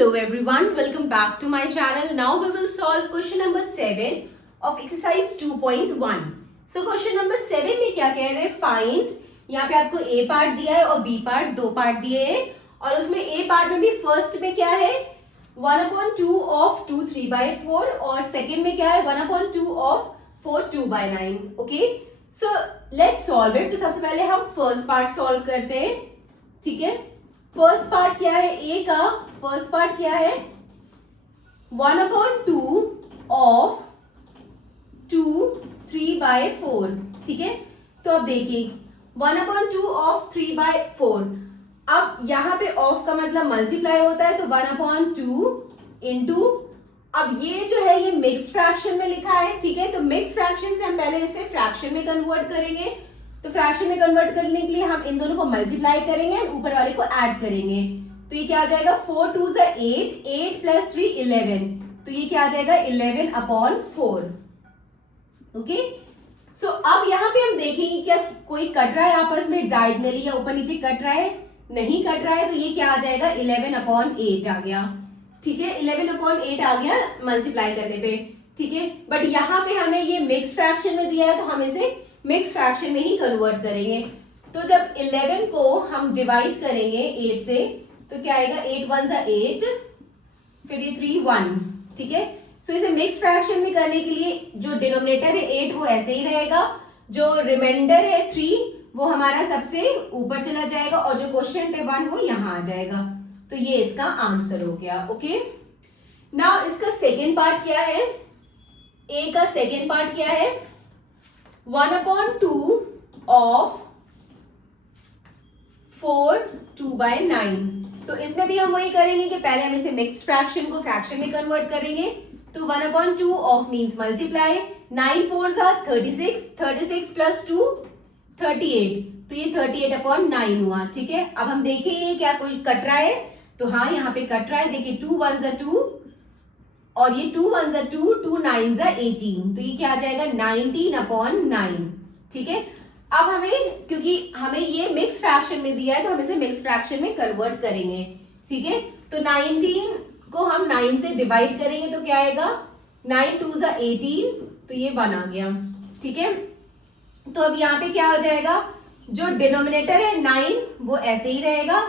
Hello everyone, welcome back to my channel. Now we will solve question number 7 of exercise 2.1. So question number 7 में क्या कह रहे हैं? Find, यहाँ पे आपको A पार्ट दिया है और B पार्ट, दो पार्ट दिए हैं और उसमें A पार्ट में भी फर्स्ट में क्या है 1/2 of 2 3/4 और सेकेंड में क्या है 1/2 of 4 2/9. Okay, so let's solve it. तो सबसे पहले हम फर्स्ट पार्ट सॉल्व करते हैं. ठीक है, फर्स्ट पार्ट क्या है ए का? फर्स्ट पार्ट क्या है 1/2 ऑफ 2 3/4. ठीक है, तो अब देखिए 1/2 ऑफ 3/4. अब यहां पे ऑफ का मतलब मल्टीप्लाई होता है तो 1/2 इंटू, अब ये जो है ये मिक्स फ्रैक्शन में लिखा है. ठीक है, तो मिक्स फ्रैक्शन से हम पहले इसे फ्रैक्शन में कन्वर्ट करेंगे. तो फ्रैक्शन में कन्वर्ट करने के लिए हम इन दोनों को मल्टीप्लाई करेंगे और ऊपर वाले को ऐड करेंगे. तो ये क्या आ जाएगा 4 2 8, 8 प्लस 3 11. तो ये क्या आ जाएगा 11/4. ओके, सो अब यहाँ पे हम देखेंगे क्या कोई कट रहा है आपस में डायगोनली या ऊपर नीचे कट रहा है? नहीं कट रहा है. तो ये क्या आ जाएगा 11/8 आ गया. ठीक है, 11/8 आ गया मल्टीप्लाई करने पे. ठीक है, बट यहाँ पे हमें ये मिक्स फ्रैक्शन में दिया है तो हम इसे मिक्स फ्रैक्शन में ही कन्वर्ट करेंगे. तो जब 11 को हम डिवाइड करेंगे 8 से तो क्या आएगा 8 1 8, फिर ये 3 1. ठीक है, सो इसे मिक्स फ्रैक्शन में करने के लिए जो डिनोमिनेटर है 8 वो ऐसे ही रहेगा, जो रिमाइंडर है 3 वो हमारा सबसे ऊपर चला जाएगा और जो क्वोशिएंट है 1 वो यहाँ आ जाएगा. तो ये इसका आंसर हो गया. ओके, नाउ इसका सेकेंड पार्ट क्या है? ए का सेकेंड पार्ट क्या है 1/2 ऑफ 4 2/9. तो इसमें भी हम वही करेंगे कि पहले हम इसे मिक्स्ड फ्रैक्शन को फ्रैक्शन में कन्वर्ट करेंगे. तो 1/2 ऑफ मींस मल्टीप्लाई, 9 4 36, 36 प्लस 2 38. तो ये 38/9 हुआ. ठीक है, अब हम देखेंगे क्या कोई कट रहा है? तो हाँ, यहाँ पे कट रहा है. देखिए 2 1 2 और ये 2 1 2, 2 9 18. तो ये क्या आ जाएगा 19/9. ठीक है, अब हमें क्योंकि हमें ये मिक्स फ्रैक्शन में दिया है तो हम इसे मिक्स फ्रैक्शन में कन्वर्ट करेंगे. ठीक है, तो 19 को हम 9 से डिवाइड करेंगे तो क्या आएगा 9 2 18. तो ये 1 आ गया. ठीक है, तो अब यहाँ पे क्या हो जाएगा जो डिनोमिनेटर है 9 वो ऐसे ही रहेगा.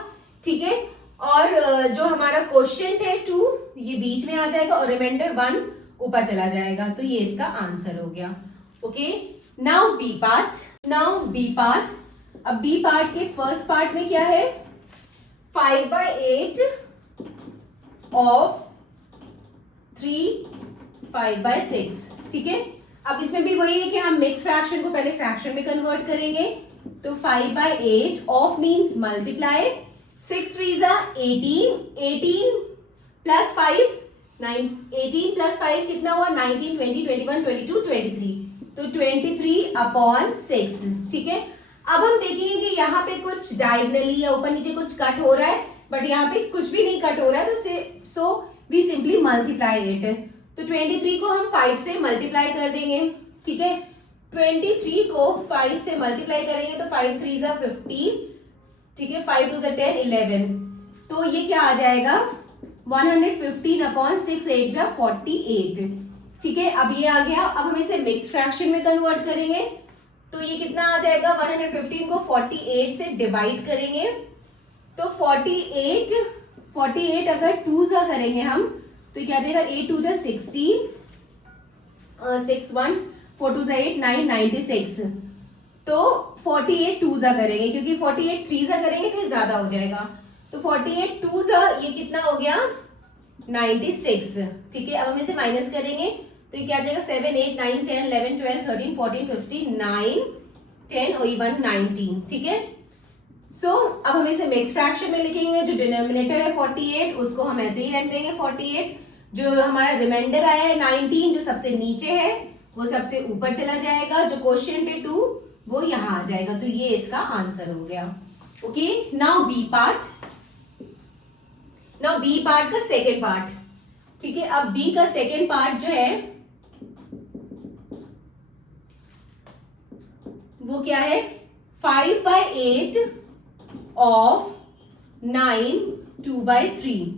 ठीक है, और जो हमारा क्वोशिएंट है 2 ये बीच में आ जाएगा और रिमाइंडर 1 ऊपर चला जाएगा. तो ये इसका आंसर हो गया. Okay, now B part. अब बी पार्ट के फर्स्ट पार्ट में क्या है 5/8 ऑफ 3 5/6. ठीक है, अब इसमें भी वही है कि हम मिक्स फ्रैक्शन को पहले फ्रैक्शन में कन्वर्ट करेंगे. तो 5/8 of means multiply, 6 3 18, 18 plus 5 9, 18 plus 5 कितना हुआ 19 20 21 22 23. तो 23/6. ठीक है, अब हम देखेंगे कि यहाँ पे कुछ डायगोनली या ऊपर नीचे कुछ कट हो रहा है बट यहाँ पे कुछ भी नहीं कट हो रहा है. तो so we simply multiply it. तो 23 को हम 5 से मल्टीप्लाई कर देंगे. ठीक है, 23 को 5 से मल्टीप्लाई करेंगे तो 5 3 15. ठीक है, 5 2 10 11. तो ये क्या आ जाएगा 115/6 8 48. ठीक है, अब ये आ गया. अब हम इसे मिक्स फ्रैक्शन में कन्वर्ट करेंगे तो ये कितना आ जाएगा 115 को 48 से डिवाइड करेंगे तो 48 अगर 2 करेंगे हम तो क्या आ जाएगा 8 2 16, 6 1 4 2 8 9 96. तो 48 2 करेंगे क्योंकि 48 3 करेंगे तो ये ज्यादा हो जाएगा. तो 48 2 ये कितना हो गया 96. ठीक है, अब हम इसे माइनस करेंगे तो ये क्या आ जाएगा 7 8 9 10 11 12 13 14 15 9 10 और इवन 19. ठीक है, सो अब हम इसे मिक्स फ्रैक्शन में लिखेंगे. जो डिनोमिनेटर है 48 उसको हम ऐसे ही रहने देंगे 48. जो हमारा रिमाइंडर आया है 19 जो सबसे नीचे है वो सबसे ऊपर चला जाएगा. जो क्वोशिएंट है 2 वो यहाँ आ जाएगा. तो ये इसका आंसर हो गया. ओके, नाउ बी पार्ट का सेकेंड पार्ट. ठीक है, अब बी का सेकेंड पार्ट जो है वो क्या है 5/8 ऑफ 9 2/3.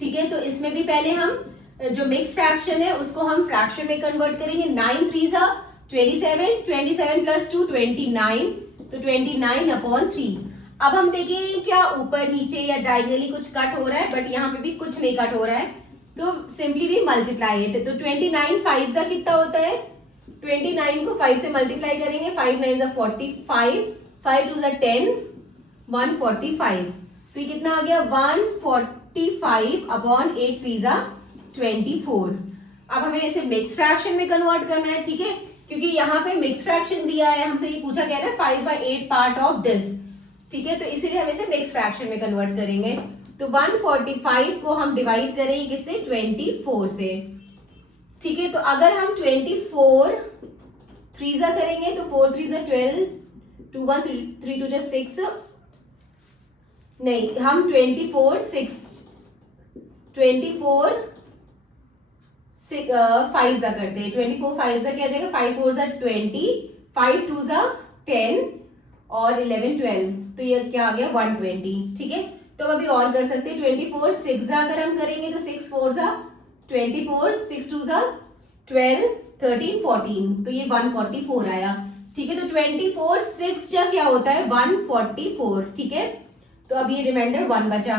ठीक है, तो इसमें भी पहले हम जो मिक्स फ्रैक्शन है उसको हम फ्रैक्शन में कन्वर्ट करेंगे। 9 3 27, 27 प्लस 2 29, तो 29/3। अब हम देखेंगे क्या ऊपर नीचे या डायगनली कुछ कट हो रहा है, बट यहाँ पे भी कुछ नहीं कट हो रहा है, तो सिंपली भी मल्टीप्लाई इट। तो 29 5 सा कितना होता है, 29 को 5 से मल्टीप्लाई करेंगे, 5 9 सा 45, 5 2 सा 10, 145। तो ये कितना आ गया 145/8 3 सा 24। अब हमें इसे मिक्स फ्रैक्शन में कन्वर्ट करना है, ठीक है, क्योंकि यहाँ पे मिक्स फ्रैक्शन दिया है, हमसे ये पूछा गया है 5/8 पार्ट ऑफ दिस, ठीक है, तो इसीलिए हम इसे मिक्स फ्रैक्शन में कन्वर्ट करेंगे। तो 145 को हम डिवाइड करेंगे किससे, 24 से, ठीक है। तो अगर हम 24 3 सा करेंगे तो 4 3 सा 12, 2 1 3 2 6, नहीं हम 24 5 सा करते हैं। 24 5 सा क्या जाएगा, 5 4 सा 20, 5 2 सा 10 और 11 12, तो ये क्या आ गया 120, ठीक है। तो अभी और कर सकते हैं, 24 6 सा अगर हम करेंगे तो 6 4 सा 24, 6 2 सा 12, 13 14, तो ये 144 आया, ठीक है। तो 24 6 जा क्या होता है 144, ठीक है। तो अब ये रिमाइंडर 1 बचा,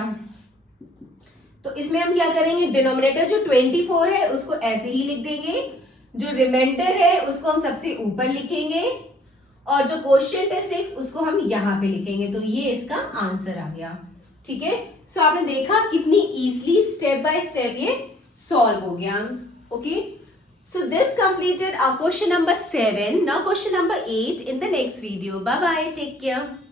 तो इसमें हम क्या करेंगे, डिनोमिनेटर जो 24 है उसको ऐसे ही लिख देंगे, जो रिमाइंडर है उसको हम सबसे ऊपर लिखेंगे, और जो क्वोशिएंट है 6 उसको हम यहाँ पे लिखेंगे। तो ये इसका आंसर आ गया, ठीक है। सो आपने देखा कितनी इजीली स्टेप बाय स्टेप ये सॉल्व हो गया। Okay, so this completed our question number 7. Now question number 8 in the next video. Bye bye, take care.